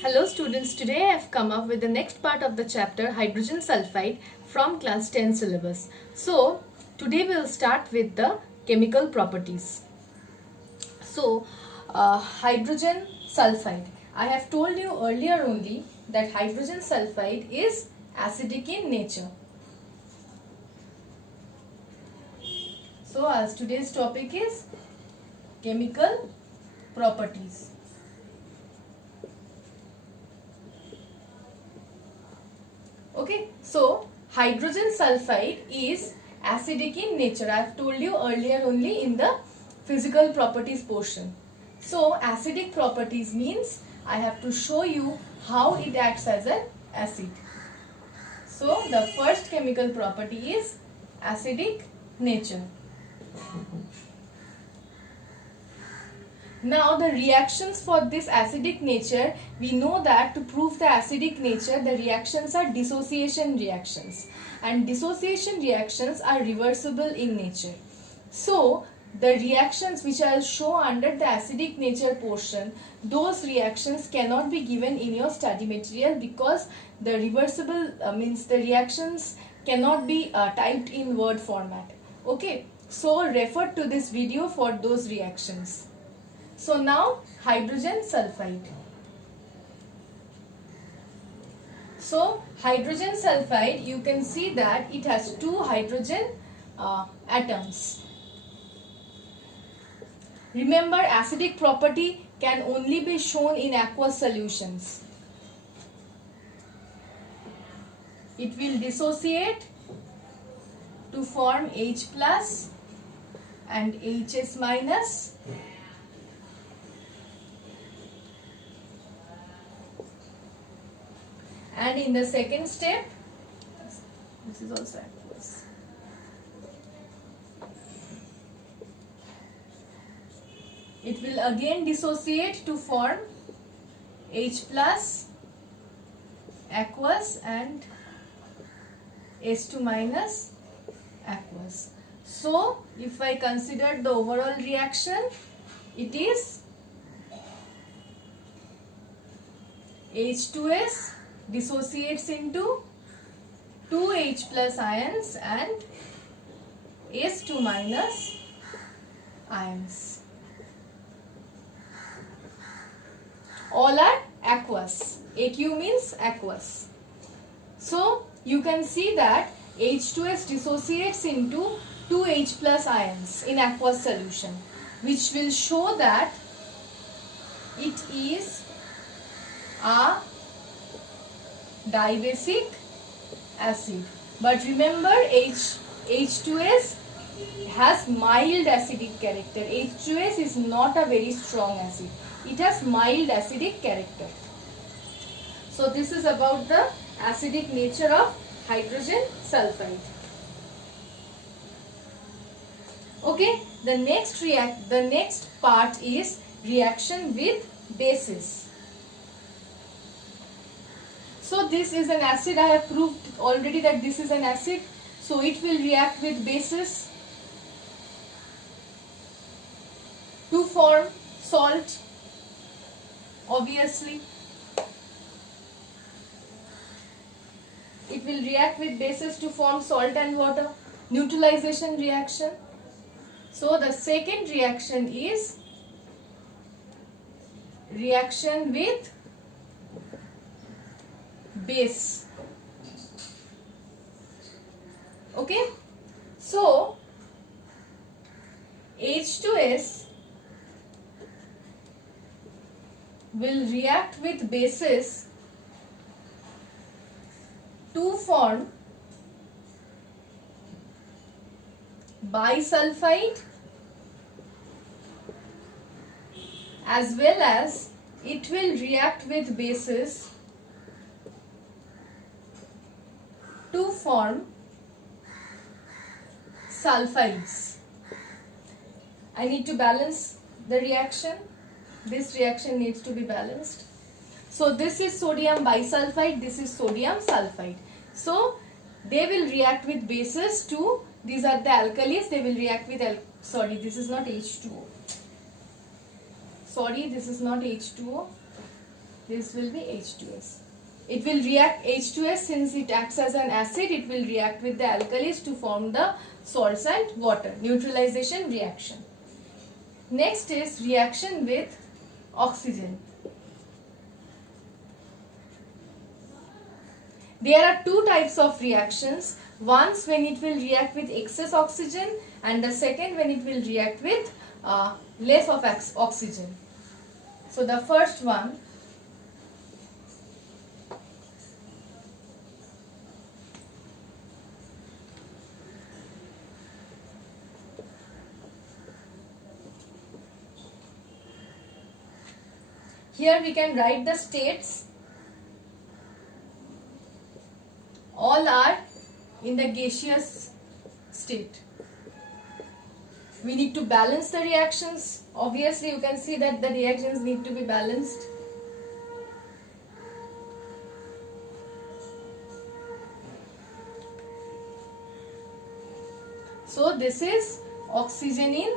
Hello students, today I have come up with the next part of the chapter hydrogen sulfide from class 10 syllabus. So today we will start with the chemical properties. Hydrogen sulfide. I have told you earlier only that hydrogen sulfide is acidic in nature. So as today's topic is chemical properties. Okay, so hydrogen sulfide is acidic in nature. I have told you earlier only in the physical properties portion. So acidic properties means I have to show you how it acts as an acid. So the first chemical property is acidic nature. Now the reactions for this acidic nature, we know that to prove the acidic nature, the reactions are dissociation reactions, and dissociation reactions are reversible in nature. So the reactions which I will show under the acidic nature portion, those reactions cannot be given in your study material because the reversible means the reactions cannot be typed in word format. Okay, so refer to this video for those reactions. So now hydrogen sulfide. So hydrogen sulfide, you can see that it has two hydrogen atoms. Remember, acidic property can only be shown in aqueous solutions. It will dissociate to form H plus and HS minus. And in the second step, this is also aqueous. It will again dissociate to form H plus, aqueous, and S2 minus, aqueous. So, if I consider the overall reaction, it is H2S dissociates into 2 H plus ions and S2 minus ions. All are aqueous. AQ means aqueous. So you can see that H2S dissociates into 2 H plus ions in aqueous solution, which will show that it is a dibasic acid. But remember, H2S has mild acidic character. H2S is not a very strong acid. It has mild acidic character. So this is about the acidic nature of hydrogen sulfide. Okay, the next part is reaction with bases. So this is an acid. I have proved already that this is an acid. So it will react with bases to form salt, obviously. It will react with bases to form salt and water. Neutralization reaction. So the second reaction is reaction with base. Okay, so H2S will react with bases to form bisulfide, as well as it will react with bases to form sulfides. I need to balance the reaction. This reaction needs to be balanced. So this is sodium bisulfide, this is sodium sulfide. So they will react with bases to, these are the alkalis, they will react with, sorry, this is not H2O. Sorry, this is not H2O. This will be H2S. It will react H2S, since it acts as an acid, it will react with the alkalis to form the salts and water, neutralization reaction. Next is reaction with oxygen. There are two types of reactions. Once when it will react with excess oxygen, and the second when it will react with less of oxygen. So the first one, here we can write the states. All are in the gaseous state. We need to balance the reactions. Obviously, you can see that the reactions need to be balanced. So this is oxygen in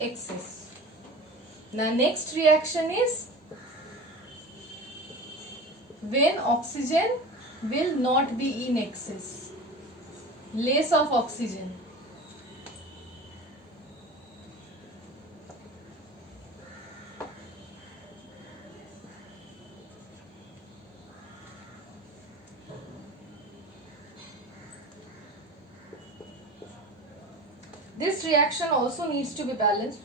excess. The next reaction is when oxygen will not be in excess, less of oxygen. This reaction also needs to be balanced.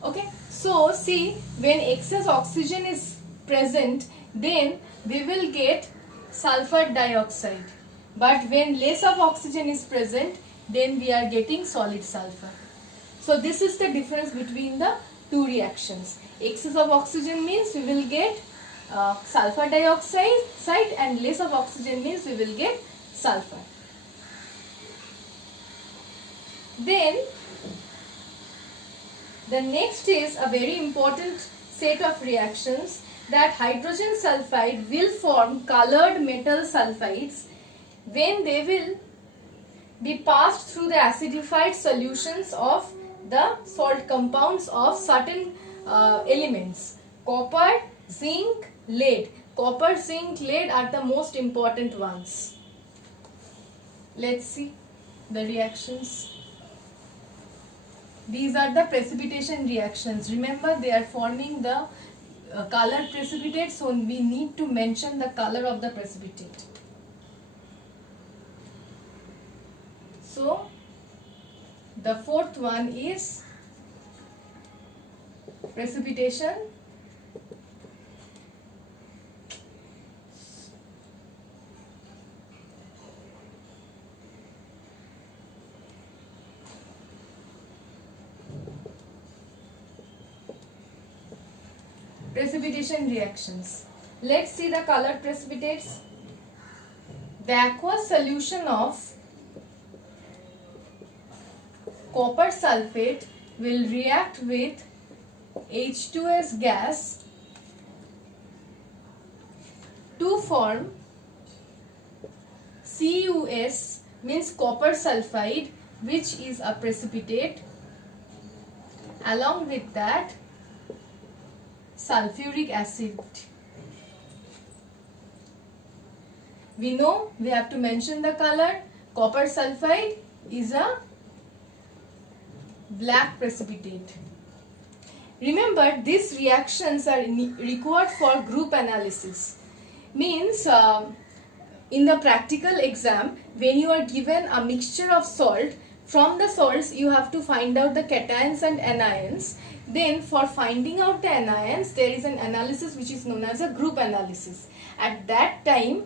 Okay, so see, when excess oxygen is present, then we will get sulfur dioxide. But when less of oxygen is present, then we are getting solid sulfur. So this is the difference between the two reactions. Excess of oxygen means we will get sulfur dioxide, and less of oxygen means we will get sulfur. Then the next is a very important set of reactions, that hydrogen sulfide will form colored metal sulfides when they will be passed through the acidified solutions of the salt compounds of certain elements. Copper, zinc, lead. Copper, zinc, lead are the most important ones. Let's see the reactions. These are the precipitation reactions. Remember, they are forming the colored precipitate, so we need to mention the color of the precipitate. So the fourth one is precipitation. Precipitation reactions. Let's see the colored precipitates. The aqueous solution of copper sulfate will react with H2S gas to form CuS, means copper sulfide, which is a precipitate. Along with that, sulfuric acid. We know we have to mention the color. Copper sulfide is a black precipitate. Remember, these reactions are required for group analysis. Means in the practical exam, when you are given a mixture of salt, from the salts you have to find out the cations and anions. Then for finding out the anions, there is an analysis which is known as a group analysis. At that time,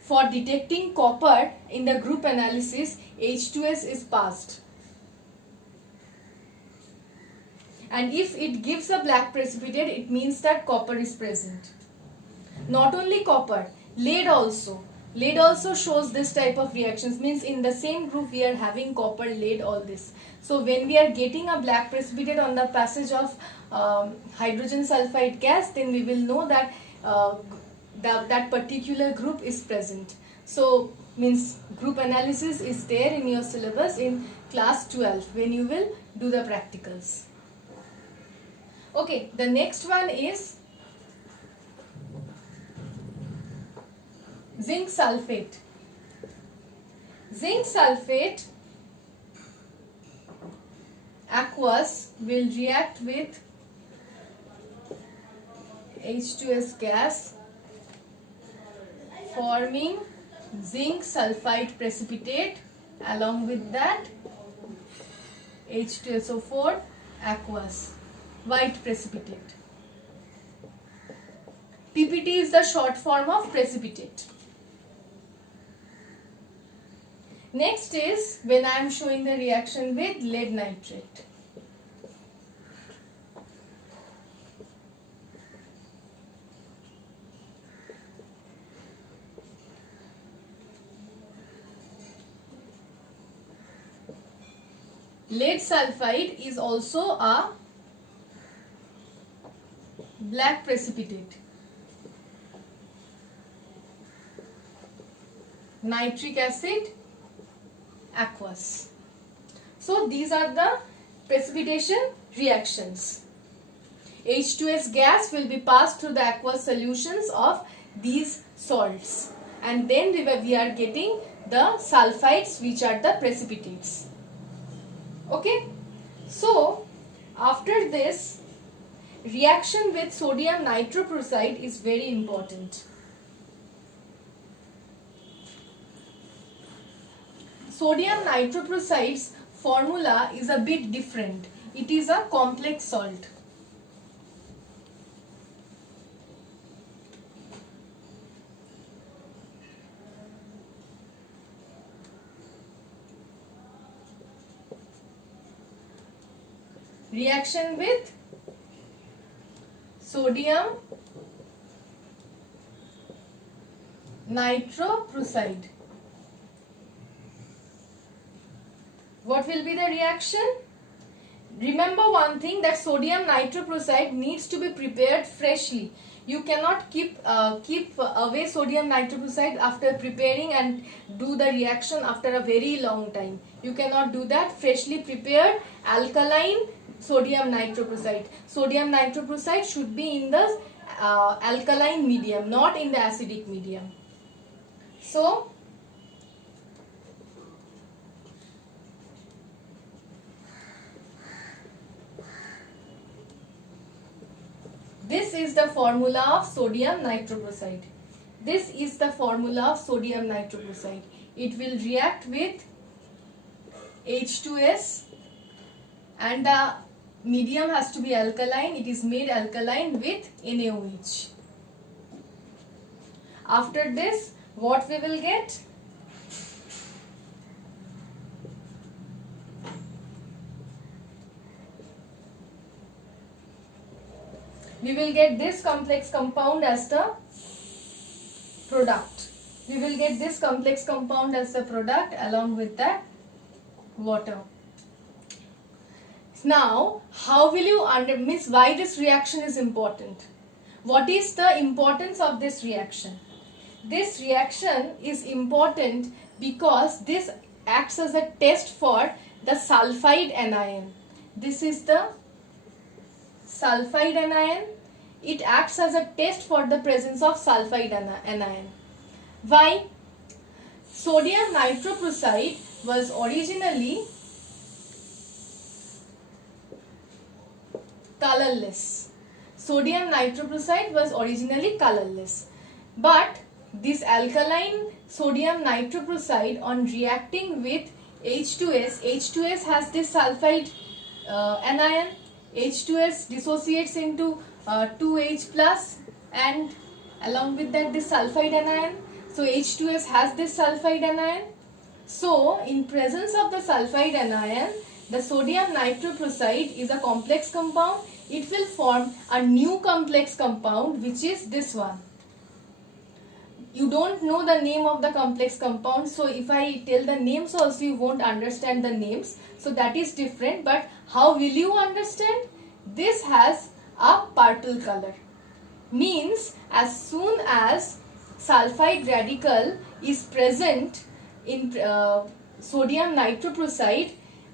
for detecting copper in the group analysis, H2S is passed. And if it gives a black precipitate, it means that copper is present. Not only copper, lead also. Lead also shows this type of reactions, means in the same group we are having copper, lead, all this. So when we are getting a black precipitate on the passage of hydrogen sulfide gas, then we will know that that particular group is present. So Means group analysis is there in your syllabus in class 12 when you will do the practicals. Okay, the next one is zinc sulfate. Zinc sulfate aqueous will react with H2S gas, forming zinc sulfide precipitate. Along with that, H2SO4 aqueous, white precipitate. PPT is the short form of precipitate. Next is when I am showing the reaction with lead nitrate. Lead sulfide is also a black precipitate. Nitric acid aqueous. So these are the precipitation reactions. H2S gas will be passed through the aqueous solutions of these salts, and then we are getting the sulfides, which are the precipitates. Okay, so after this, reaction with sodium nitroprusside is very important. Sodium nitroprusside's formula is a bit different. It is a complex salt. Reaction with sodium nitroprusside. What will be the reaction? Remember one thing, that sodium nitroprusside needs to be prepared freshly. You cannot keep away sodium nitroprusside after preparing and do the reaction after a very long time. You cannot do that. Freshly prepared alkaline sodium nitroprusside. Sodium nitroprusside should be in the alkaline medium, not in the acidic medium. So this is the formula of sodium nitroprusside. This is the formula of sodium nitroprusside. It will react with H2S and the medium has to be alkaline. It is made alkaline with NaOH. After this, what we will get? We will get this complex compound as the product. We will get this complex compound as the product along with that water. Now, how will you miss why this reaction is important? What is the importance of this reaction? This reaction is important because this acts as a test for the sulfide anion. This is the sulfide anion. It acts as a test for the presence of sulfide anion. Why? Sodium nitroprusside was originally colorless. Sodium nitroprusside was originally colorless. But this alkaline sodium nitroprusside, on reacting with H2S, H2S has this sulfide anion. H2S dissociates into 2H plus and along with that this sulfide anion. So H2S has this sulfide anion. So in presence of the sulfide anion, the sodium nitroprusside is a complex compound. It will form a new complex compound, which is this one. You don't know the name of the complex compound, so if I tell the names also you won't understand the names. So that is different, but how will you understand? This has a purple color. Means as soon as sulfide radical is present in sodium nitroprusside,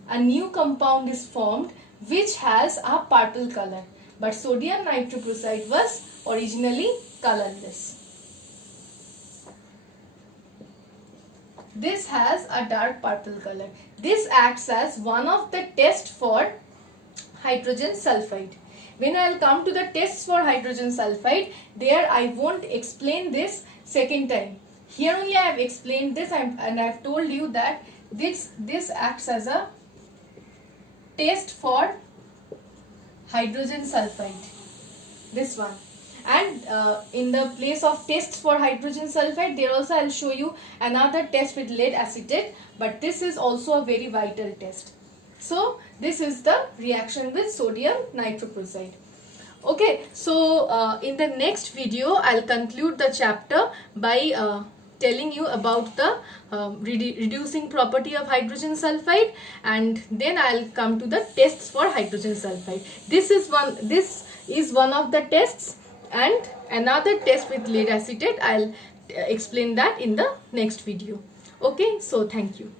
a new compound is formed which has a purple color, but sodium nitroprusside was originally colorless. This has a dark purple color. This acts as one of the tests for hydrogen sulfide. When I will come to the tests for hydrogen sulfide, there I won't explain this second time. Here only I have explained this, and I have told you that this acts as a test for hydrogen sulfide. This one. And in the place of tests for hydrogen sulfide, there also I will show you another test with lead acetate, but this is also a very vital test. So this is the reaction with sodium nitroprusside. Okay, so in the next video I'll conclude the chapter by telling you about the reducing property of hydrogen sulfide, and then I'll come to the tests for hydrogen sulfide. This is one of the tests, and another test with lead acetate. I'll explain that in the next video. Okay, so thank you.